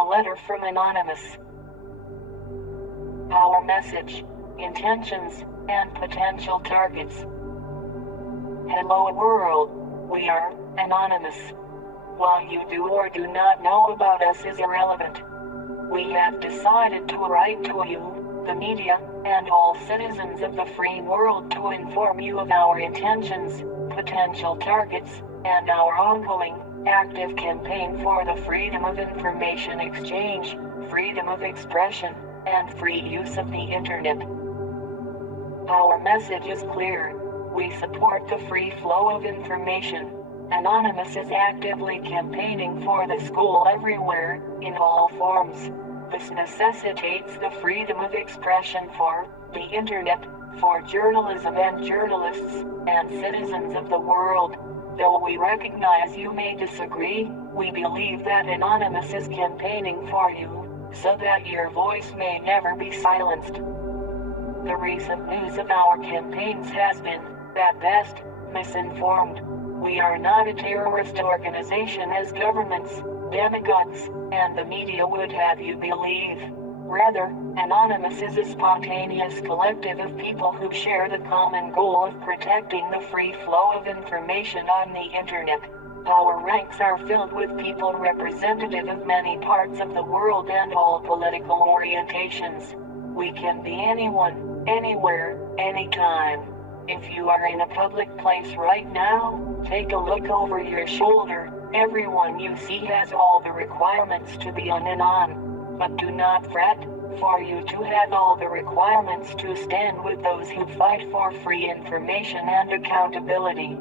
A letter from Anonymous. Our message, intentions, and potential targets. Hello world, we are Anonymous. What you do or do not know about us is irrelevant. We have decided to write to you, the media, and all citizens of the free world to inform you of our intentions, potential targets, and our ongoing, active campaign for the freedom of information exchange, freedom of expression, and free use of the internet. Our message is clear. We support the free flow of information. Anonymous is actively campaigning for the school everywhere, in all forms. This necessitates the freedom of expression for the internet, for journalism and journalists, and citizens of the world. Though we recognize you may disagree, we believe that Anonymous is campaigning for you, so that your voice may never be silenced. The recent news of our campaigns has been, at best, misinformed. We are not a terrorist organization as governments, demagogues, and the media would have you believe. Rather, Anonymous is a spontaneous collective of people who share the common goal of protecting the free flow of information on the internet. Our ranks are filled with people representative of many parts of the world and all political orientations. We can be anyone, anywhere, anytime. If you are in a public place right now, take a look over your shoulder. Everyone you see has all the requirements to be an Anon. But do not fret, for you to have all the requirements to stand with those who fight for free information and accountability.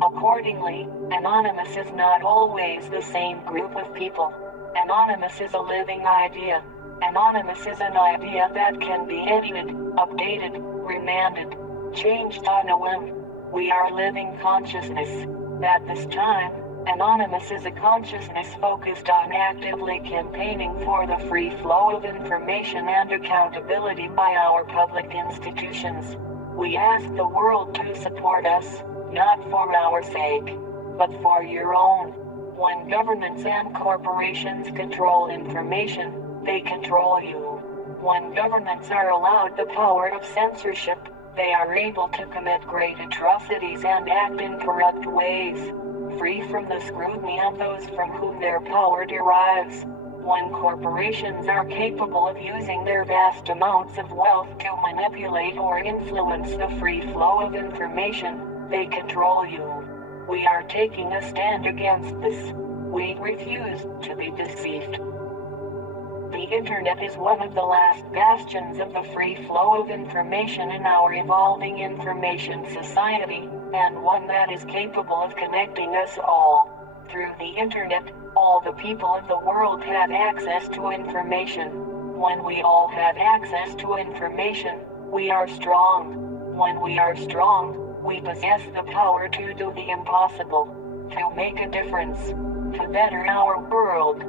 Accordingly, Anonymous is not always the same group of people. Anonymous is a living idea. Anonymous is an idea that can be edited, updated, remanded, changed on a whim. We are living consciousness. At this time, Anonymous is a consciousness focused on actively campaigning for the free flow of information and accountability by our public institutions. We ask the world to support us, not for our sake, but for your own. When governments and corporations control information, they control you. When governments are allowed the power of censorship, they are able to commit great atrocities and act in corrupt ways, free from the scrutiny of those from whom their power derives. When corporations are capable of using their vast amounts of wealth to manipulate or influence the free flow of information, they control you. We are taking a stand against this. We refuse to be deceived. The internet is one of the last bastions of the free flow of information in our evolving information society, and one that is capable of connecting us all. Through the internet, all the people of the world have access to information. When we all have access to information, we are strong. When we are strong, we possess the power to do the impossible, to make a difference, to better our world.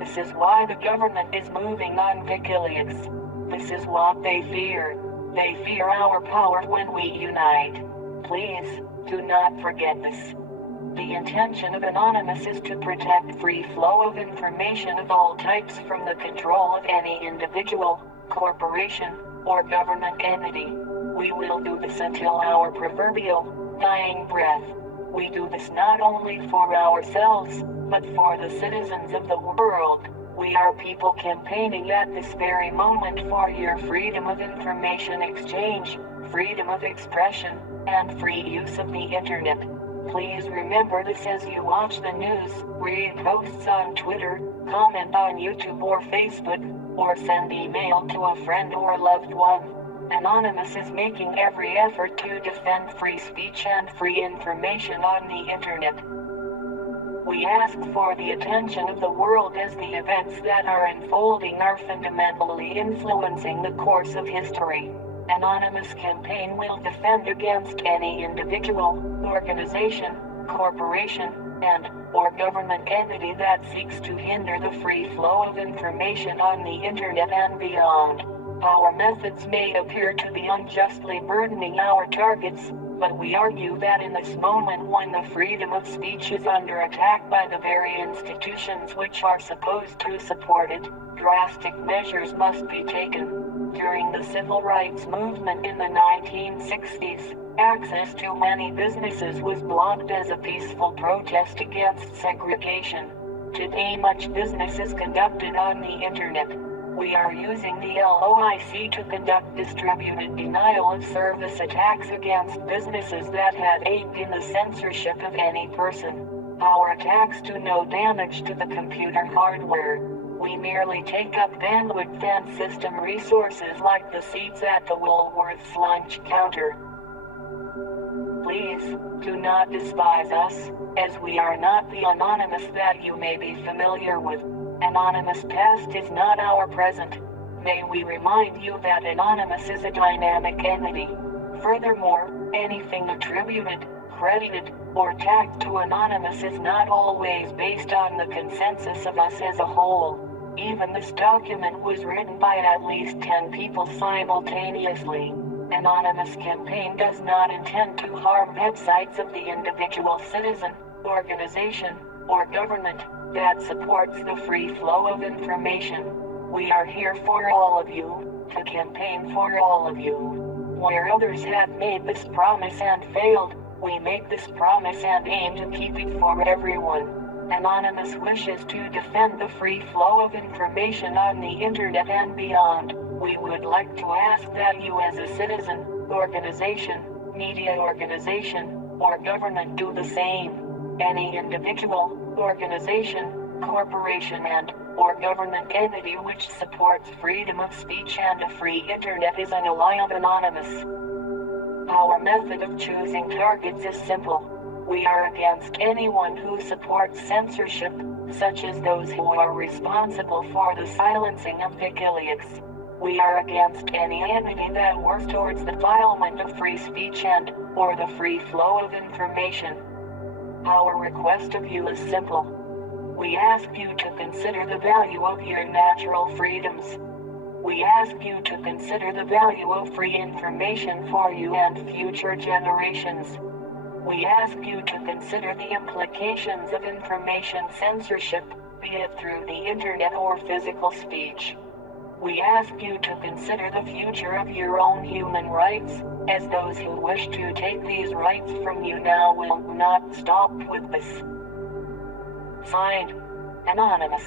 This is why the government is moving on WikiLeaks. This is what they fear. They fear our power when we unite. Please, do not forget this. The intention of Anonymous is to protect free flow of information of all types from the control of any individual, corporation, or government entity. We will do this until our proverbial dying breath. We do this not only for ourselves, but for the citizens of the world. We are people campaigning at this very moment for your freedom of information exchange, freedom of expression, and free use of the internet. Please remember this as you watch the news, read posts on Twitter, comment on YouTube or Facebook, or send email to a friend or loved one. Anonymous is making every effort to defend free speech and free information on the internet. We ask for the attention of the world as the events that are unfolding are fundamentally influencing the course of history. Anonymous campaign will defend against any individual, organization, corporation, and/or government entity that seeks to hinder the free flow of information on the internet and beyond. Our methods may appear to be unjustly burdening our targets, But we argue that in this moment when the freedom of speech is under attack by the very institutions which are supposed to support it, drastic measures must be taken. During the civil rights movement in the 1960s, access to many businesses was blocked as a peaceful protest against segregation. Today much business is conducted on the internet. We are using the LOIC to conduct distributed denial of service attacks against businesses that had aided in the censorship of any person. Our attacks do no damage to the computer hardware. We merely take up bandwidth and system resources like the seats at the Woolworth's lunch counter. Please, do not despise us, as we are not the anonymous that you may be familiar with. Anonymous past is not our present. May we remind you that Anonymous is a dynamic entity. Furthermore, anything attributed, credited, or tagged to Anonymous is not always based on the consensus of us as a whole. Even this document was written by at least 10 people simultaneously. Anonymous campaign does not intend to harm websites of the individual citizen, organization, or government that supports the free flow of information. We are here for all of you, to campaign for all of you. Where others have made this promise and failed, we make this promise and aim to keep it for everyone. Anonymous wishes to defend the free flow of information on the internet and beyond. We would like to ask that you as a citizen, organization, media organization, or government do the same. Any individual, organization, corporation or government entity which supports freedom of speech and a free internet is an ally of Anonymous. Our method of choosing targets is simple. We are against anyone who supports censorship, such as those who are responsible for the silencing of WikiLeaks. We are against any entity that works towards the defilement of free speech or the free flow of information. Our request of you is simple. We ask you to consider the value of your natural freedoms. We ask you to consider the value of free information for you and future generations. We ask you to consider the implications of information censorship, be it through the internet or physical speech. We ask you to consider the future of your own human rights, as those who wish to take these rights from you now will not stop with this. Signed, Anonymous.